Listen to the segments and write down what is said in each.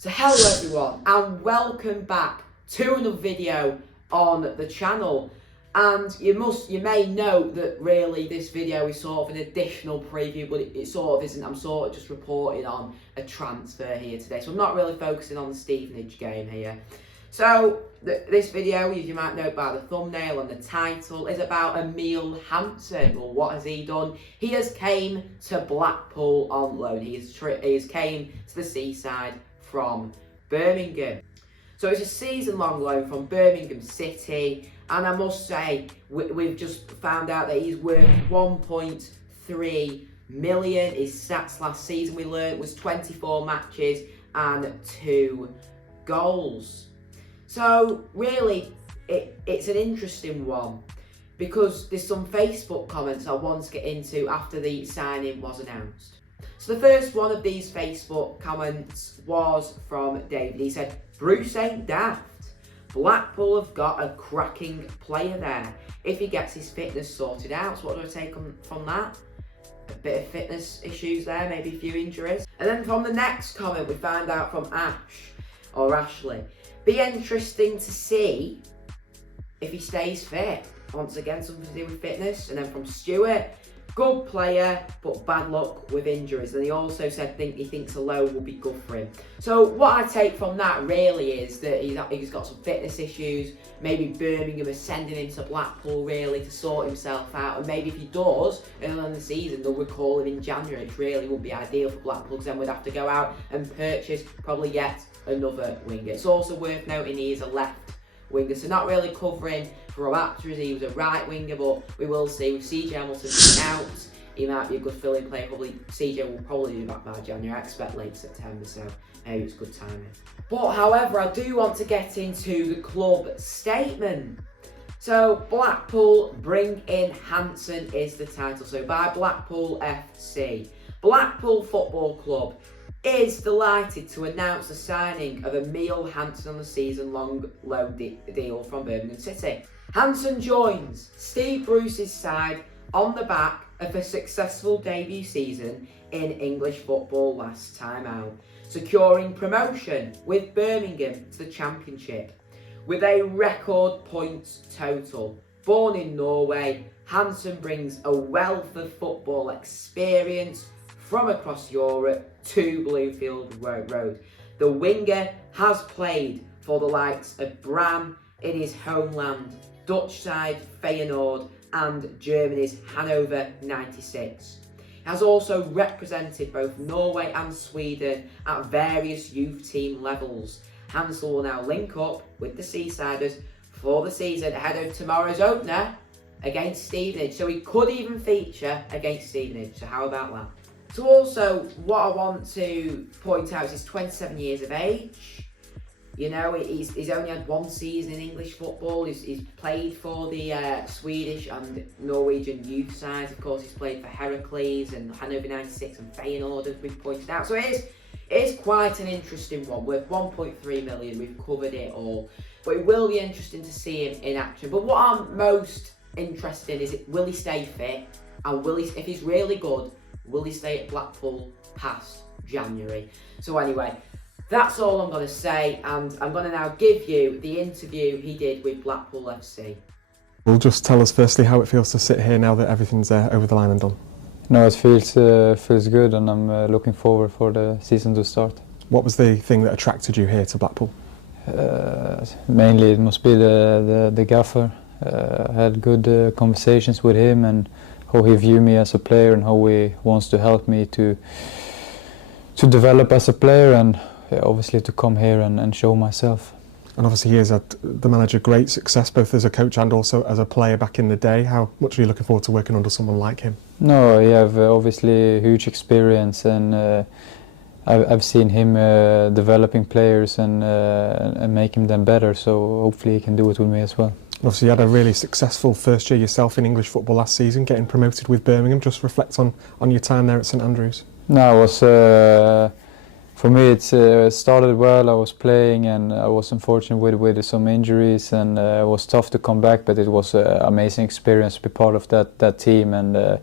So hello everyone and welcome back to another video on the channel. And you may know that really this video is sort of an additional preview, but it sort of isn't. I'm sort of just reporting on a transfer here today, so I'm not really focusing on the Stevenage game here. So this video, as you might know by the thumbnail and the title, is about Emil Hansson. Well, what has he done? He has came to Blackpool on loan. He has came to the seaside from Birmingham. So it's a season-long loan from Birmingham City, and I must say we've just found out that he's worth 1.3 million. His stats last season, we learned, was 24 matches and 2 goals. So really, it's an interesting one because there's some Facebook comments I want to get into after the signing was announced. So the first one of these Facebook comments was from David. He said, "Bruce ain't daft. Blackpool have got a cracking player there if he gets his fitness sorted out." So what do I take from that? A bit of fitness issues there, maybe a few injuries. And then from the next comment we find out from Ashley. "Be interesting to see if he stays fit." Once again, something to do with fitness. And then from Stuart, "Good player, but bad luck with injuries." And he also said he thinks a loan will be good for him. So what I take from that really is that he's got some fitness issues. Maybe Birmingham is sending him to Blackpool really to sort himself out. And maybe if he does, early in the season, they'll recall him in January, which really would be ideal for Blackpool because then we'd have to go out and purchase probably yet another winger. It's also worth noting he is a left winger, so not really covering for Raptors. He was a right winger, but we will see with CJ Hamilton out, he might be a good filling player. Probably CJ will probably be back by January. I expect late September, so maybe it's good timing. But however, I do want to get into the club statement. So Blackpool bring in Hansson is the title. So by Blackpool FC, Blackpool Football Club is delighted to announce the signing of Emil Hansson on the season-long loan deal from Birmingham City. Hansson joins Steve Bruce's side on the back of a successful debut season in English football last time out, securing promotion with Birmingham to the Championship with a record points total. Born in Norway, Hansson brings a wealth of football experience from across Europe to Bluefield Road. The winger has played for the likes of Bram in his homeland, Dutch side Feyenoord and Germany's Hannover 96. He has also represented both Norway and Sweden at various youth team levels. Hansson will now link up with the Seasiders for the season ahead of tomorrow's opener against Stevenage. So he could even feature against Stevenage. So how about that? So also, what I want to point out is he's 27 years of age. You know, he's only had one season in English football. He's played for the Swedish and Norwegian youth sides. Of course, he's played for Heracles and Hannover 96 and Feyenoord, as we've pointed out. So it is quite an interesting one. Worth 1.3 million, we've covered it all. But it will be interesting to see him in action. But what I'm most interested in is, will he stay fit? And if he's really good, will he stay at Blackpool past January? So anyway, that's all I'm going to say, and I'm going to now give you the interview he did with Blackpool FC. Well, just tell us firstly how it feels to sit here now that everything's over the line and done. No, it feels good, and I'm looking forward for the season to start. What was the thing that attracted you here to Blackpool? Mainly it must be the gaffer. I had good conversations with him and how he views me as a player and how he wants to help me to develop as a player and obviously to come here and show myself. And obviously he has had, the manager, great success both as a coach and also as a player back in the day. How much are you looking forward to working under someone like him? No, he have obviously huge experience, and I've seen him developing players and making them better, so hopefully he can do it with me as well. Obviously you had a really successful first year yourself in English football last season, getting promoted with Birmingham. Just reflect on your time there at St Andrews. No, it was, for me it started well. I was playing and I was unfortunate with some injuries, and it was tough to come back, but it was an amazing experience to be part of that team, and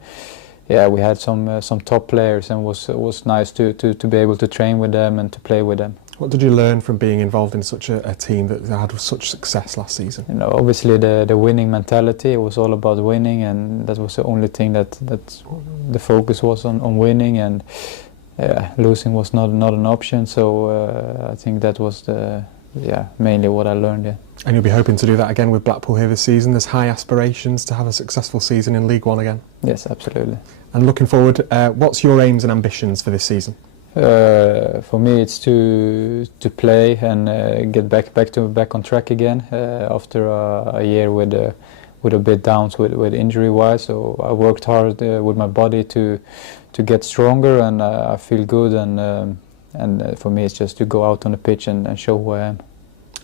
yeah, we had some top players, and it was nice to be able to train with them and to play with them. What did you learn from being involved in such a team that had such success last season? You know, obviously the winning mentality. It was all about winning, and that was the only thing that the focus was on winning, and losing was not an option. So I think that was mainly what I learned. Yeah. And you'll be hoping to do that again with Blackpool here this season. There's high aspirations to have a successful season in League One again. Yes, absolutely. And looking forward, what's your aims and ambitions for this season? For me, it's to play and get back on track again after a year with a bit downs with injury wise. So I worked hard with my body to get stronger, and I feel good. And for me, it's just to go out on the pitch and show who I am.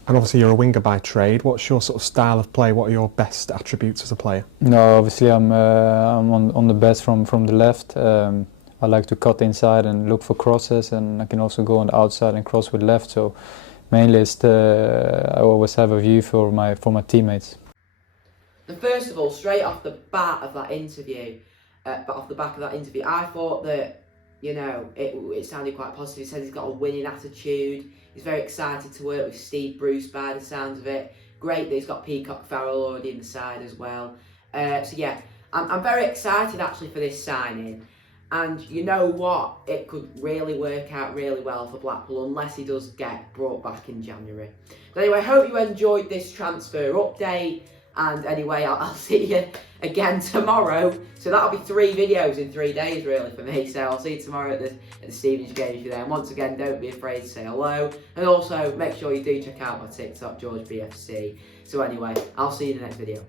And obviously, you're a winger by trade. What's your sort of style of play? What are your best attributes as a player? No, obviously, I'm on the best from the left. I like to cut inside and look for crosses, and I can also go on the outside and cross with left. So mainly I always have a view for my teammates. And first of all, straight off the bat of that interview, I thought that, you know, it sounded quite positive. He said he's got a winning attitude. He's very excited to work with Steve Bruce by the sounds of it. Great that he's got Peacock Farrell already in the side as well. So yeah, I'm very excited actually for this signing. And you know what? It could really work out really well for Blackpool unless he does get brought back in January. But anyway, I hope you enjoyed this transfer update. And anyway, I'll see you again tomorrow. So that'll be 3 videos in 3 days really for me. So I'll see you tomorrow at the Stevenage game if you're there. And once again, don't be afraid to say hello. And also make sure you do check out my TikTok, GeorgeBFC. So anyway, I'll see you in the next video.